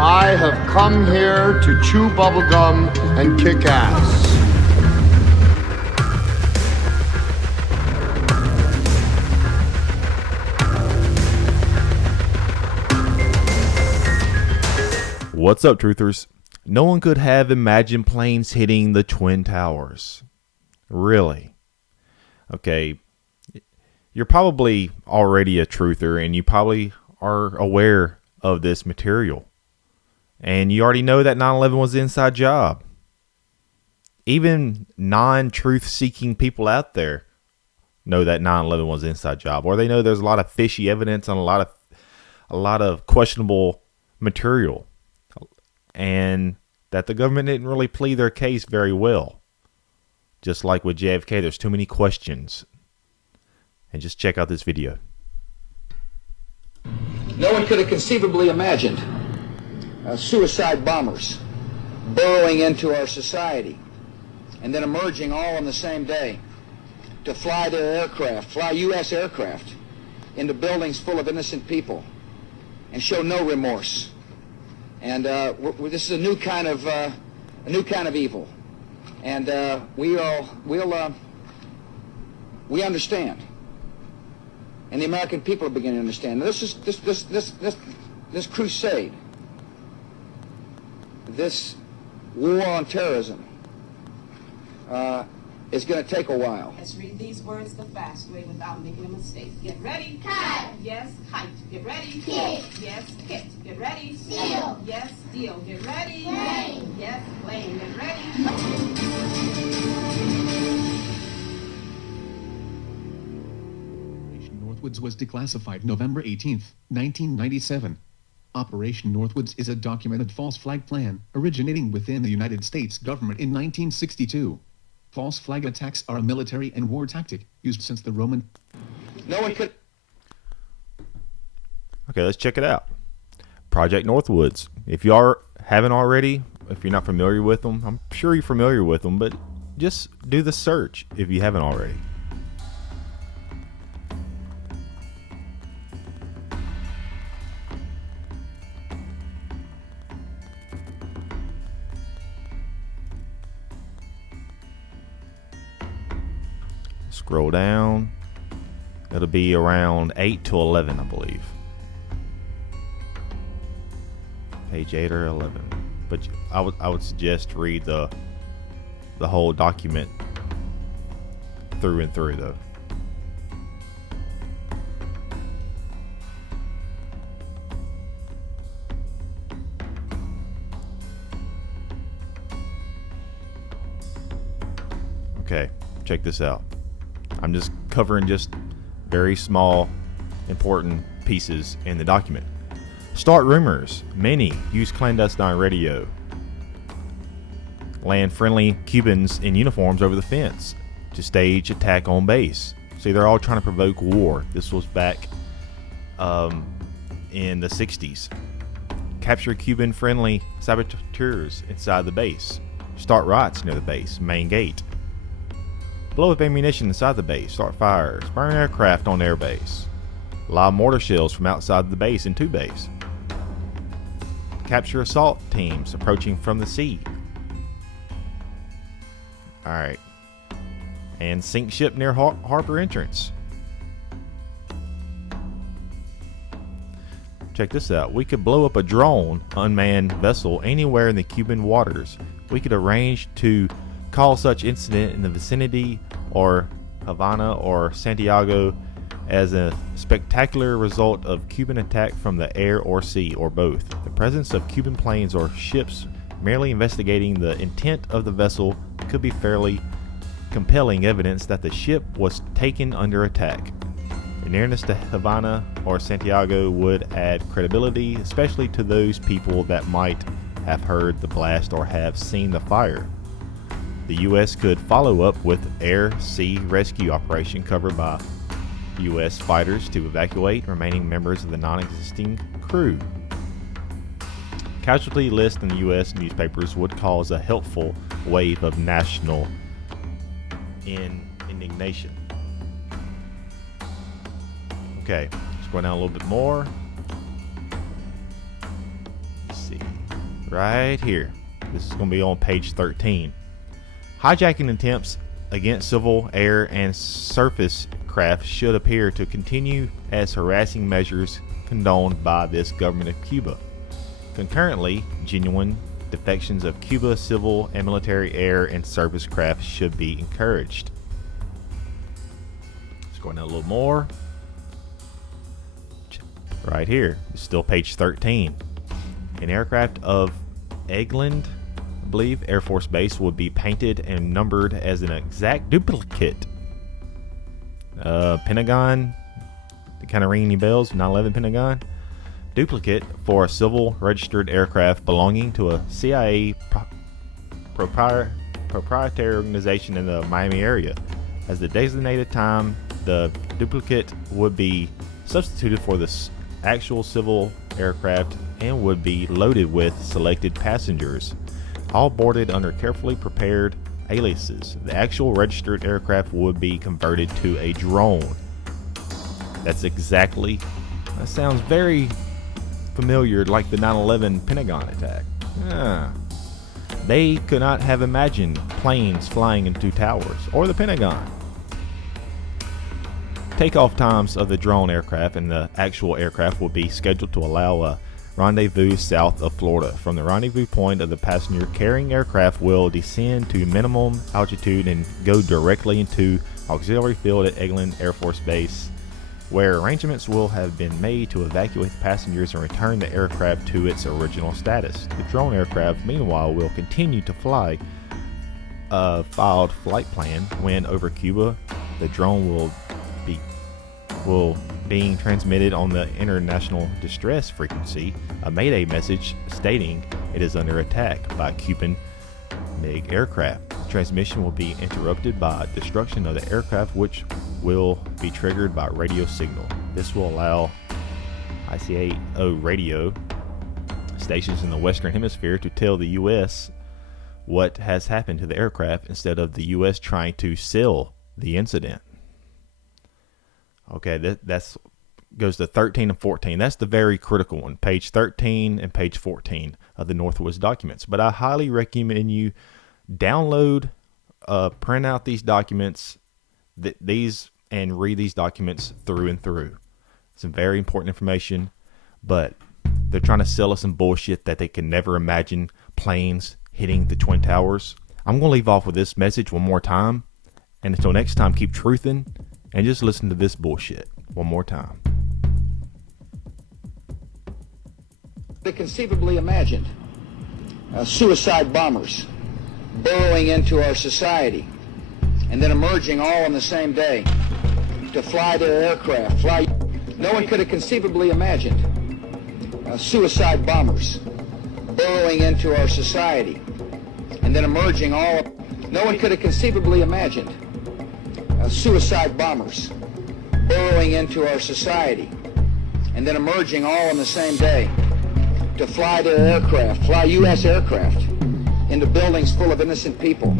I have come here to chew bubblegum and kick ass. What's up, truthers? No one could have imagined planes hitting the Twin Towers. Really? Okay, you're probably already a truther and you probably are aware of this material. And you already know that 9/11 was an inside job. Even non-truth-seeking people out there know that 9/11 was an inside job, or they know there's a lot of fishy evidence and a lot of questionable material, and that the government didn't really plead their case very well. Just like with JFK, there's too many questions. And just check out this video. No one could have conceivably imagined suicide bombers burrowing into our society and then emerging all on the same day to fly their aircraft, fly U.S. aircraft into buildings full of innocent people and show no remorse. And this is a new kind of evil, and we understand, and the American people are beginning to understand. This crusade, this war on terrorism, is going to take a while. Let's read these words the fast way without making a mistake. Get ready. Kite. Yes, kite. Get ready. Kit. Yes, kit. Get ready. Steel. Yes, steel. Get ready. Plane. Yes, plane. Get ready. Operation Northwoods was declassified November 18, 1997. Operation Northwoods is a documented false flag plan originating within the United States government in 1962. False flag attacks are a military and war tactic used since the Roman. No one could. Okay, let's check it out. Project Northwoods. If you haven't already, if you're not familiar with them, I'm sure you're familiar with them, but just do the search if you haven't already. Scroll down. It'll be around 8 to 11, I believe. Page 8 or 11. But I would suggest read the whole document through and through, though. Okay, check this out. I'm just covering just very small, important pieces in the document. Start rumors. Many use clandestine radio. Land friendly Cubans in uniforms over the fence to stage attack on base. See, they're all trying to provoke war. This was back in the 60s. Capture Cuban friendly saboteurs inside the base. Start riots near the base, main gate. Blow up ammunition inside the base, start fires, burn aircraft on air base. Lob mortar shells from outside the base into base. Capture assault teams approaching from the sea. Alright. And sink ship near harbor entrance. Check this out. We could blow up a drone, unmanned vessel anywhere in the Cuban waters. We could arrange to call such incident in the vicinity or Havana or Santiago as a spectacular result of Cuban attack from the air or sea, or both. The presence of Cuban planes or ships merely investigating the intent of the vessel could be fairly compelling evidence that the ship was taken under attack. The nearness to Havana or Santiago would add credibility, especially to those people that might have heard the blast or have seen the fire. The U.S. could follow up with air-sea rescue operation covered by U.S. fighters to evacuate remaining members of the non-existing crew. Casualty list in the U.S. newspapers would cause a helpful wave of national indignation. Okay, let's go down a little bit more. Let's see. right here. This is going to be on page 13. Hijacking attempts against civil, air, and surface craft should appear to continue as harassing measures condoned by this government of Cuba. Concurrently, genuine defections of Cuba civil and military air and surface craft should be encouraged. Let's go down a little more. Right here, still page 13. An aircraft of Eglin, I believe, Air Force Base would be painted and numbered as an exact duplicate. Pentagon, the kind of ring any bells? 9/11 Pentagon. Duplicate for a civil registered aircraft belonging to a CIA proprietary organization in the Miami area. As the designated time, the duplicate would be substituted for the actual civil aircraft and would be loaded with selected passengers, all boarded under carefully prepared aliases. The actual registered aircraft would be converted to a drone. That sounds very familiar, like the 9/11 Pentagon attack. They could not have imagined planes flying into towers or the Pentagon. Takeoff times of the drone aircraft and the actual aircraft will be scheduled to allow a rendezvous south of Florida. From the rendezvous point of the passenger carrying aircraft will descend to minimum altitude and go directly into auxiliary field at Eglin Air Force Base, where arrangements will have been made to evacuate the passengers and return the aircraft to its original status. The drone aircraft, meanwhile, will continue to fly a filed flight plan. When over Cuba, the drone will being transmitted on the international distress frequency a mayday message stating it is under attack by Cuban MiG aircraft. Transmission will be interrupted by destruction of the aircraft, which will be triggered by radio signal. This will allow ICAO radio stations in the Western Hemisphere to tell the U.S. what has happened to the aircraft instead of the U.S. trying to sell the incident. Okay, that's goes to 13 and 14. That's the very critical one, page 13 and page 14 of the Northwoods documents. But I highly recommend you download, print out these documents, and read these documents through and through. Some very important information, but they're trying to sell us some bullshit that they can never imagine planes hitting the Twin Towers. I'm going to leave off with this message one more time. And until next time, keep truthing and just listen to this bullshit one more time. Conceivably imagined suicide bombers burrowing into our society and then emerging all on the same day to fly their aircraft. No one could have conceivably imagined suicide bombers burrowing into our society and then emerging all. No one could have conceivably imagined suicide bombers burrowing into our society and then emerging all on the same day to fly their aircraft, fly U.S. aircraft into buildings full of innocent people.